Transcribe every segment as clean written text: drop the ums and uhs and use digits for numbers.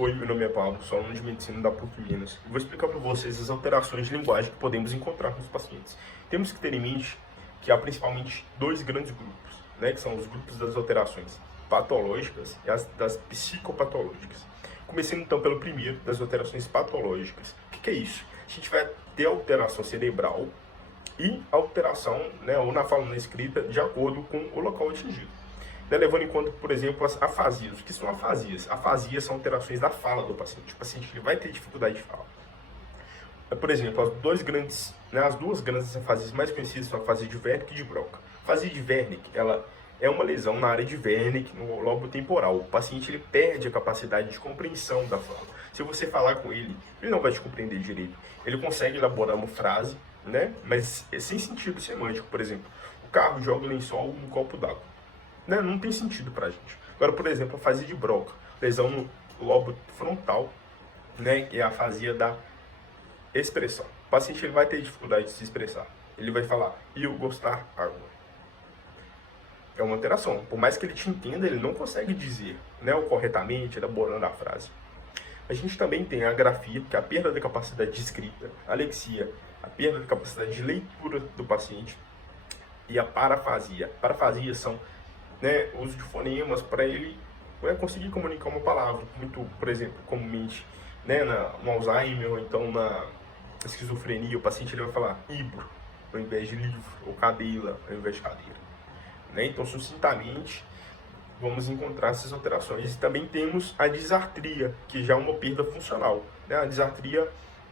Oi, meu nome é Pablo, sou aluno de medicina da PUC Minas e vou explicar para vocês as alterações de linguagem que podemos encontrar nos pacientes. Temos que ter em mente que há principalmente dois grandes grupos, né, que são os grupos das alterações patológicas e as das psicopatológicas. Começando então pelo primeiro, das alterações patológicas. O que é isso? A gente vai ter alteração cerebral e alteração, né, ou na fala ou na escrita, de acordo com o local atingido. Né, levando em conta, por exemplo, as afasias. O que são afasias? Afasias são alterações da fala do paciente. O paciente ele vai ter dificuldade de fala. Por exemplo, as duas grandes afasias mais conhecidas são a afasia de Wernicke e de Broca. A afasia de Wernicke, ela é uma lesão na área de Wernicke, no lobo temporal. O paciente ele perde a capacidade de compreensão da fala. Se você falar com ele, ele não vai te compreender direito. Ele consegue elaborar uma frase, né, mas sem sentido semântico. Por exemplo, o carro joga o lençol no copo d'água. Né? Não tem sentido pra gente. Agora, por exemplo, a afasia de Broca, lesão no lobo frontal, né, que é a afasia da expressão. O paciente ele vai ter dificuldade de se expressar. Ele vai falar, eu gostar água. É uma alteração. Por mais que ele te entenda, ele não consegue dizer, né, corretamente, elaborando a frase. A gente também tem a grafia, que é a perda da capacidade de escrita, a alexia, a perda da capacidade de leitura do paciente, e a parafasia. Parafasia são, né, uso de fonemas para ele, né, conseguir comunicar uma palavra. Muito, por exemplo, comumente, né, no Alzheimer ou então na esquizofrenia, o paciente ele vai falar livro ao invés de livro, ou cadeira ao invés de cadeira. Né? Então, sucintamente, vamos encontrar essas alterações. E também temos a disartria, que já é uma perda funcional. Né? A disartria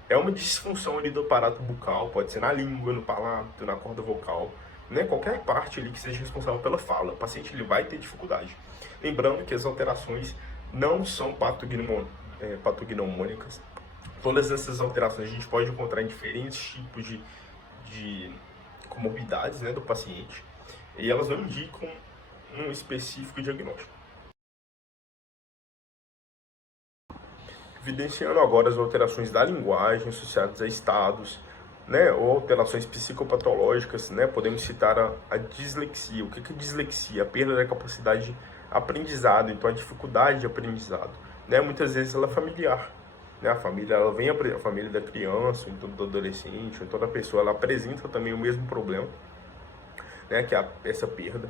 é uma disfunção ali do aparato bucal, pode ser na língua, no palato, na corda vocal, né? Qualquer parte ali que seja responsável pela fala. O paciente ele vai ter dificuldade. Lembrando que as alterações não são patognomônicas. Todas essas alterações a gente pode encontrar em diferentes tipos de comorbidades, né, do paciente, e elas não indicam um específico diagnóstico. Evidenciando agora as alterações da linguagem associadas a estados, né, ou alterações psicopatológicas, né, podemos citar a dislexia. O que é dislexia? A perda da capacidade de aprendizado, então a dificuldade de aprendizado. Né, muitas vezes ela é familiar. Né, a família, ela vem a família da criança, então do adolescente, então da pessoa, ela apresenta também o mesmo problema, né, que é essa perda.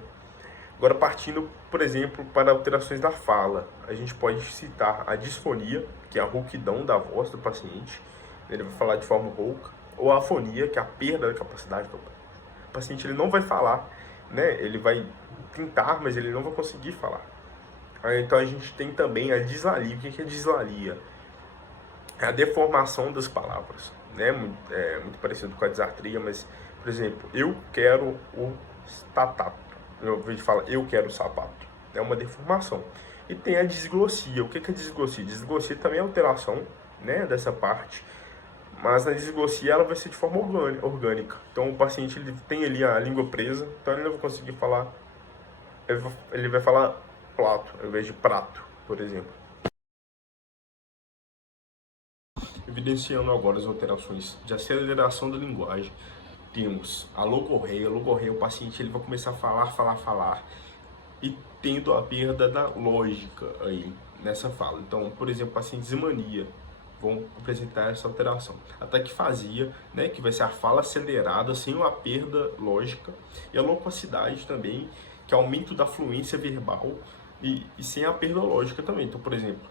Agora, partindo, por exemplo, para alterações da fala, a gente pode citar a disfonia, que é a rouquidão da voz do paciente, ele vai falar de forma rouca, ou a afonia, que é a perda da capacidade do paciente. O paciente ele não vai falar, né? Ele vai tentar, mas ele não vai conseguir falar. Então a gente tem também a dislalia. O que é dislalia? É a deformação das palavras, né? Muito parecido com a disartria, mas, por exemplo, eu quero o tatat. Eu vejo falar, eu quero o sapato. É uma deformação. E tem a disglossia. O que é disglossia? Disglossia também é alteração, né, dessa parte. Mas na disglossia ela vai ser de forma orgânica. Então o paciente ele tem ali a língua presa, então ele não vai conseguir falar. Ele vai falar plato, ao invés de prato, por exemplo. Evidenciando agora as alterações de aceleração da linguagem, temos a logorreia. A logorreia, o paciente ele vai começar a falar, e tendo a perda da lógica aí nessa fala. Então, por exemplo, pacientes de mania vão apresentar essa alteração. A taquifasia, né, que vai ser a fala acelerada sem uma perda lógica, e a loquacidade também, que é aumento da fluência verbal e sem a perda lógica também. Então, por exemplo,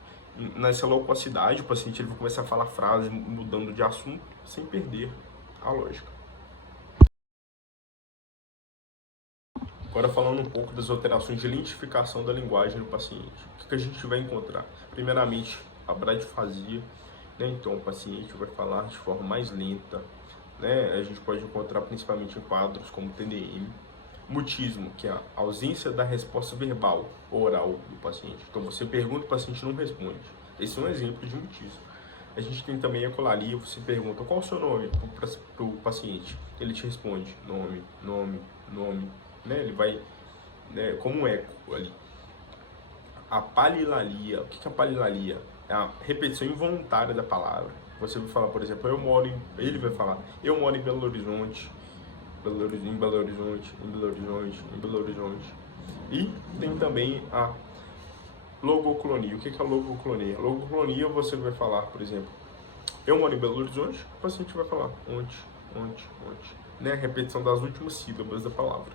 nessa loquacidade, o paciente ele vai começar a falar frases mudando de assunto sem perder a lógica. Agora falando um pouco das alterações de identificação da linguagem no paciente. O que a gente vai encontrar? Primeiramente, a bradifasia, né? Então o paciente vai falar de forma mais lenta, né? A gente pode encontrar principalmente em quadros como TDM. Mutismo, que é a ausência da resposta verbal, oral do paciente. Então você pergunta, o paciente não responde. Esse é um exemplo de mutismo. A gente tem também a ecolalia, você pergunta qual é o seu nome para o paciente. Ele te responde nome, nome, nome. Né? Ele vai, né, como um eco ali. A palilalia, o que é a palilalia? É a repetição involuntária da palavra. Você vai falar, por exemplo, ele vai falar, eu moro em Belo Horizonte, em Belo Horizonte, em Belo Horizonte, em Belo Horizonte. E tem também Logoclonia. O que é logoclonia? Logoclonia você vai falar, por exemplo, eu moro em Belo Horizonte, o paciente vai falar onde, né? A repetição das últimas sílabas da palavra.